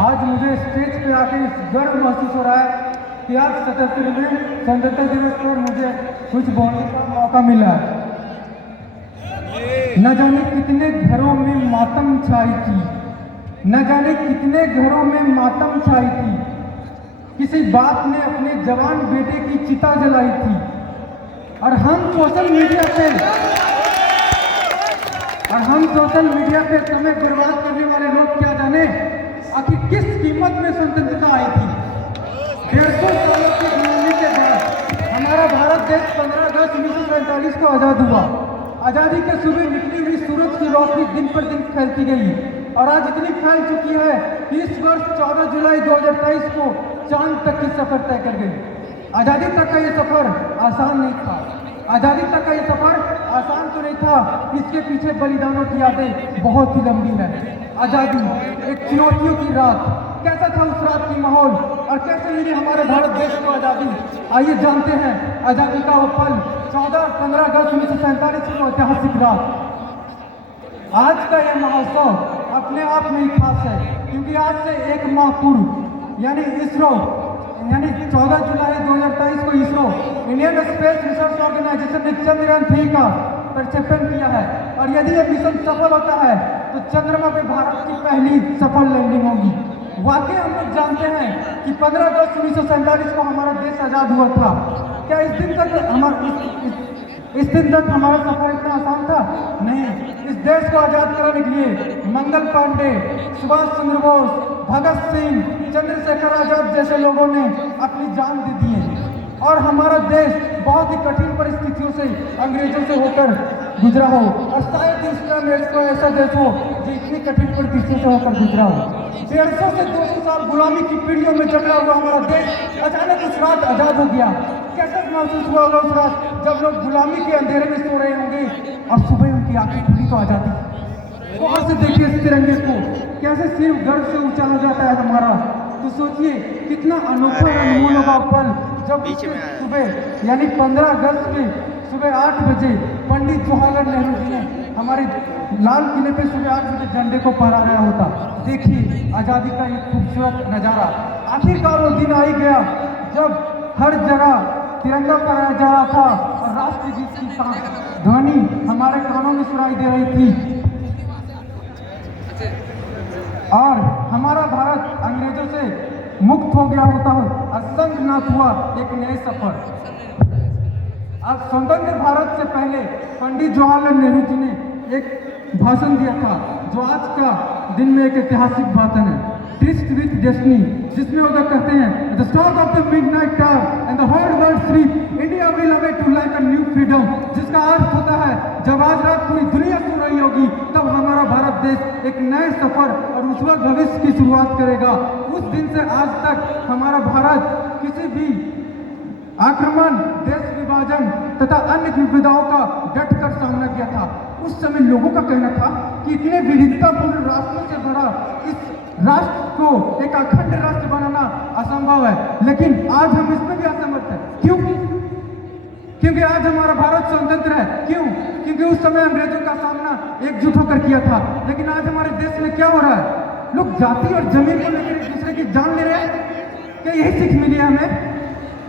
आज मुझे स्टेज पे आके इस गर्व महसूस हो रहा है कि आज 77वें स्वतंत्रता दिवस पर मुझे कुछ बोलने का मौका मिला है। न जाने कितने घरों में मातम छाई थी, न जाने कितने घरों में मातम छाई थी। किसी बाप ने अपने जवान बेटे की चिता जलाई थी और हम सोशल मीडिया पे समय बर्बाद करने वाले लोग क्या जाने आखिर किस कीमत में स्वतंत्रता आई थी। 150 सालों की गुलामी के बाद हमारा भारत देश 15 अगस्त 1947 को आज़ाद हुआ। आज़ादी के सुबह निकली हुई सूरज की रोशनी दिन पर दिन फैलती गई और आज इतनी फैल चुकी है कि इस वर्ष 14 जुलाई 2023 को चांद तक की सफर तय कर गई। आज़ादी तक का ये सफर आसान नहीं था। आज़ादी तक का ये सफर आसान तो नहीं था, इसके पीछे बलिदानों की यादें बहुत ही लंबी है। आज़ादी एक चुनौतियों की रात, कैसा था उस रात की माहौल और कैसे मिली हमारे भारत देश को आज़ादी। आइए जानते हैं आज़ादी का वो पल 14-15 अगस्त 1947 को ऐतिहासिक रात। आज का यह महोत्सव अपने आप में ही खास है क्योंकि आज से एक माह पूर्व यानी 14 जुलाई 2023 को ISRO Indian space research organisation ने चंद्रयान-3 का प्रक्षेपण किया है और यदि यह मिशन सफल होता है तो चंद्रमा पे भारत की पहली सफल लैंडिंग होगी। वाकई हम लोग जानते हैं कि 15 अगस्त 1947 को हमारा देश आज़ाद हुआ था। क्या इस दिन तक हमारा सफर इतना आसान था? नहीं। इस देश को आज़ाद कराने के लिए मंगल पांडे, सुभाष चंद्र बोस, भगत सिंह, चंद्रशेखर आजाद जैसे लोगों ने अपनी जान दे दी है और हमारा देश बहुत ही कठिन परिस्थितियों से अंग्रेजों से होकर गुजरा हो और शायद इस टाइम को ऐसा देश हो जो इतनी कठिन परिस्थितियों से होकर गुजरा हो। 150 से 200 साल गुलामी की पीढ़ियों में जकड़ा हुआ हमारा देश अचानक उस रात आज़ाद हो गया। कैसा महसूस हुआ होगा उस रात जब लोग गुलामी के अंधेरे में सो रहे होंगे और सुबह उनकी आंखें खुली तो आज़ादी। वहां से देखिए इस तिरंगे को कैसे सिर्फ गर्व से ऊंचा हो जाता है हमारा। तो सोचिए कितना अनोखा अनमोल होगा पल जब सुबह यानी 15 अगस्त के सुबह 8 बजे पंडित जवाहरलाल नेहरू जी ने हमारे लाल किले पे सुबह 8 बजे झंडे को फहराया होता। देखिए आज़ादी का एक खूबसूरत नज़ारा। आखिरकार वो दिन आ ही गया जब हर जगह तिरंगा फहराया जा रहा था और राष्ट्रगीत की ध्वनि हमारे कानों में सुनाई दे रही थी और हमारा भारत अंग्रेजों से मुक्त हो गया होता और संघनाथ हुआ एक नए सफर। अब स्वतंत्र भारत से पहले पंडित जवाहरलाल नेहरू जी ने एक भाषण दिया था जो आज का दिन में एक ऐतिहासिक भाषण है, ट्रिस्ट विथ डेस्टिनी, जिसमें वो कहते हैं the start of the midnight hour and the whole world sleep, India will awake to like a new freedom. जिसका अर्थ होता है जब आज रात पूरी दुनिया सो रही होगी तब हमारा भारत देश एक नए सफर और उज्ज्वल भविष्य की शुरुआत करेगा। उस दिन से आज तक हमारा भारत किसी भी आक्रमण, देश विभाजन तथा अन्य विविधताओं का डट कर सामना किया था। उस समय लोगों का कहना था कि इतने विविधतापूर्ण राष्ट्रों से भरा इस राष्ट्र को एक अखंड राष्ट्र बनाना असंभव है, लेकिन आज हम इसमें भी असमर्थ हैं। क्यों? क्योंकि आज हमारा भारत स्वतंत्र है। क्यों? क्योंकि उस समय अंग्रेजों का सामना एकजुट होकर किया था। लेकिन आज हमारे देश में क्या हो रहा है? लोग जाति और जमीन को लेकर एक दूसरे की जान ले रहे हैं। क्या यही सीख मिली है हमें?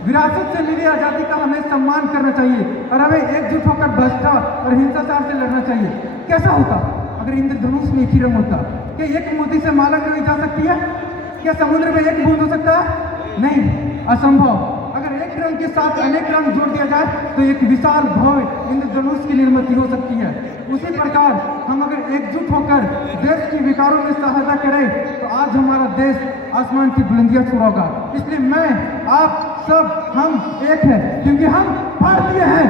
विरासत से मिली आज़ादी का हमें सम्मान करना चाहिए और हमें एकजुट होकर भ्रष्टाचार और हिंसाचार से लड़ना चाहिए। कैसा होता अगर इंद्रधनुष में एक ही रंग होता? क्या एक मोती से माला नहीं जा सकती है? क्या समुद्र में एक बूंद हो सकता है? नहीं, असंभव। अगर एक रंग के साथ अनेक रंग जोड़ दिया जाए तो एक विशाल भव्य इंद्रधनुष की निर्मित हो सकती है। उसी प्रकार हम अगर एकजुट होकर देश की विकारों में सहायता करें तो आज हमारा देश आसमान की बुलंदियां छुएगा। इसलिए मैं, आप सब, हम एक है क्योंकि हम भारतीय हैं।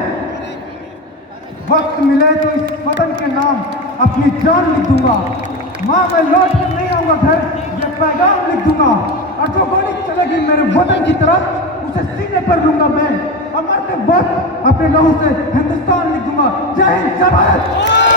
वक्त मिले तो इस वतन के नाम अपनी जान लिख दूंगा। माँ मैं लौट कर नहीं आऊंगा घर, ये पैगाम लिख दूंगा और जो गोली चलेगी मेरे वतन की तरफ उसे सीने पर लूंगा मैं और मरते वक्त अपने लहू से हिंदुस्तान लिख दूंगा। जय हिंद, जय भारत।